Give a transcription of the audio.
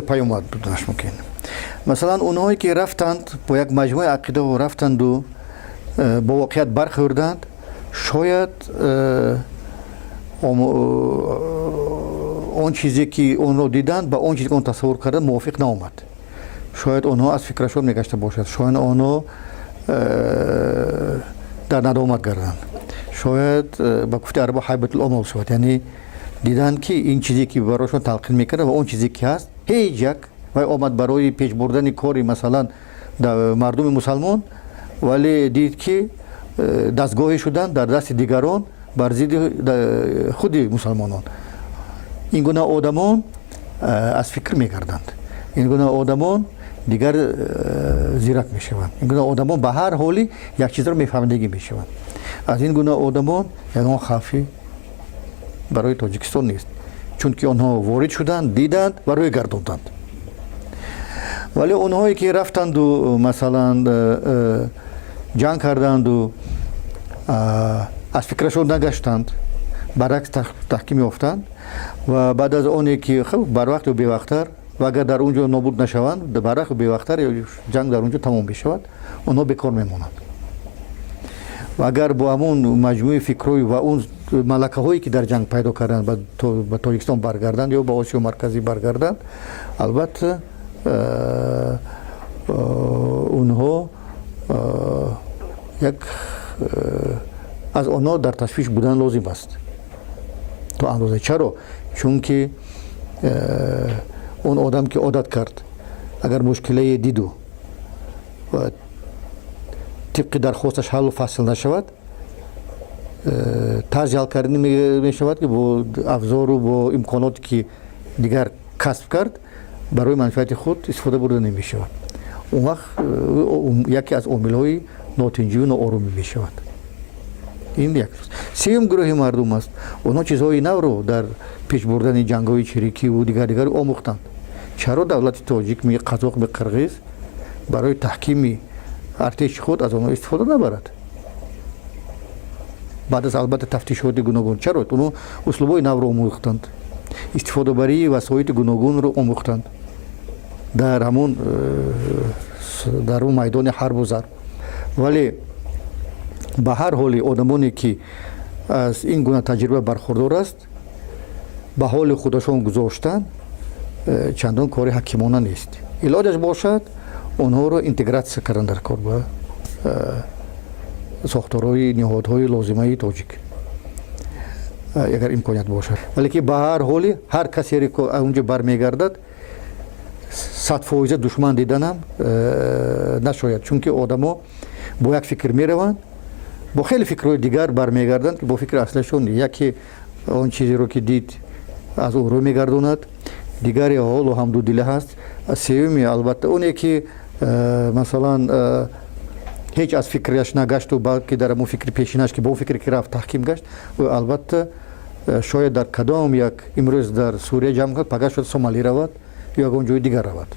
хел паёмад будаш мумкин. Масалан онҳое ки рафтанд бо як маҷмӯи ақидаҳо рафтанду бо воқеият бархӯрданд, шояд он чизе ки онро диданд ба он чизе ки он тасаввур карданд мувофиқ наомад. Шояд онҳо аз фикрашон мегашта бошад, шояд онҳо дар надомат гарданд, шояд ба гуфти арабо ҳайбатуломол шавад, яъне диданд ки ин чизе ки барошон талқин мекард ва он чизе ки ҳаст ҳеҷ як вай омад барои пеш бурдани кори масалан мардуми мусалмон, вале дид ки дастгоҳе шуданд дар дасти дигарон бар зидди худи мусалмонон. Ин гуна одамон аз фикр мегарданд, ин гуна одамон дигар зирак мешаванд, ин гуна одамон ба ҳар ҳоли як чизро мефаҳмидагӣ мешаванд. Аз ин гуна одамон ягон хавфи барои Тоҷикистон нест, чунки онҳо ворид шуданд, диданд ва рӯй гардонданд. Вале онҳое ки рафтанду масалан ҷанг карданду аз фикрашон нагаштанд, баръакс таҳким ёфтанд ва баъд аз оне ки барвақту бевақттар ва агар дар онҷо нобуд нашаванд, барвақту бевақттар ҷанг дар онҷо тамом мешавад, онҳо бекор мемонанд. Ва агар бо ҳамон маҷмӯи фикрҳои ва он малакаҳое ки дар ҷанг пайдо карданд ба Тоҷикистон баргарданд ё ба Осиё Марказӣ баргарданд, албатта онҳо як аз онҳо дар ташвиш будан лозим аст. То андоза чаро? Чунки он одам ки одат кард, агар мушкилае диду ва тибқи дархосташ ҳаллу фасл нашавад, тарз ҷалб карданӣ мешавад ки бо авзору бо имконоте ки дигар касб кард барои манфиати худ истифода бурда намешавад. Он вақт яке аз омилҳои нотинҷиву ноорумӣ мешавад. ин як. Сеюм гурӯҳи мардум аст. Онҳо чизҳои навро дар пеш бурдани ҷангҳои чирикиву дигар омӯхтанд. Чаро давлати тоҷик ми қазоқ ми қирғиз барои таҳкими артиши худ аз онҳо истифода набарад? баъд аз албатта тафтишоти гуногун. Чаро? Онҳо услубҳои навро омӯхтанд, истифодабарии васоити гуногунро омӯхтанд дар ҳамон дар он майдони ҳарбу зарб. Вале ба ҳар ҳоли одамоне ки аз ин гуна таҷриба бархурдор аст, ба ҳоли худашон гузоштан чандон кори ҳакимона нест. Илоҷаш бошад онҳоро интегратсия кардан дар кор ба сохторҳои ниҳодҳои лозимаи тоҷик, агар имконият бошад. Вале ки ба ҳар ҳоли ҳар касе ки онҷо бармегардад 100% душман диданам нашояд, чунки одамо бо як фикр мераванд, бо хеле фикрҳои дигар бармегарданд ки бо фикри аслашон яке он чизеро ки дид аз ӯ рӯй мегардонад, дигаре ҳолу ҳамдудилӣ ҳаст, сеюми албатта оне ки масалан ҳеҷ аз фикраш нагашту балки дар ҳамон фикри пешинаш ки бо он фикре ки рафт таҳким гашт, ӯ албатта шояд дар кадом як имрӯз дар Сурия ҷамъ кард, пагар шуд Сомалӣ равад ё ягон ҷои дигар равад.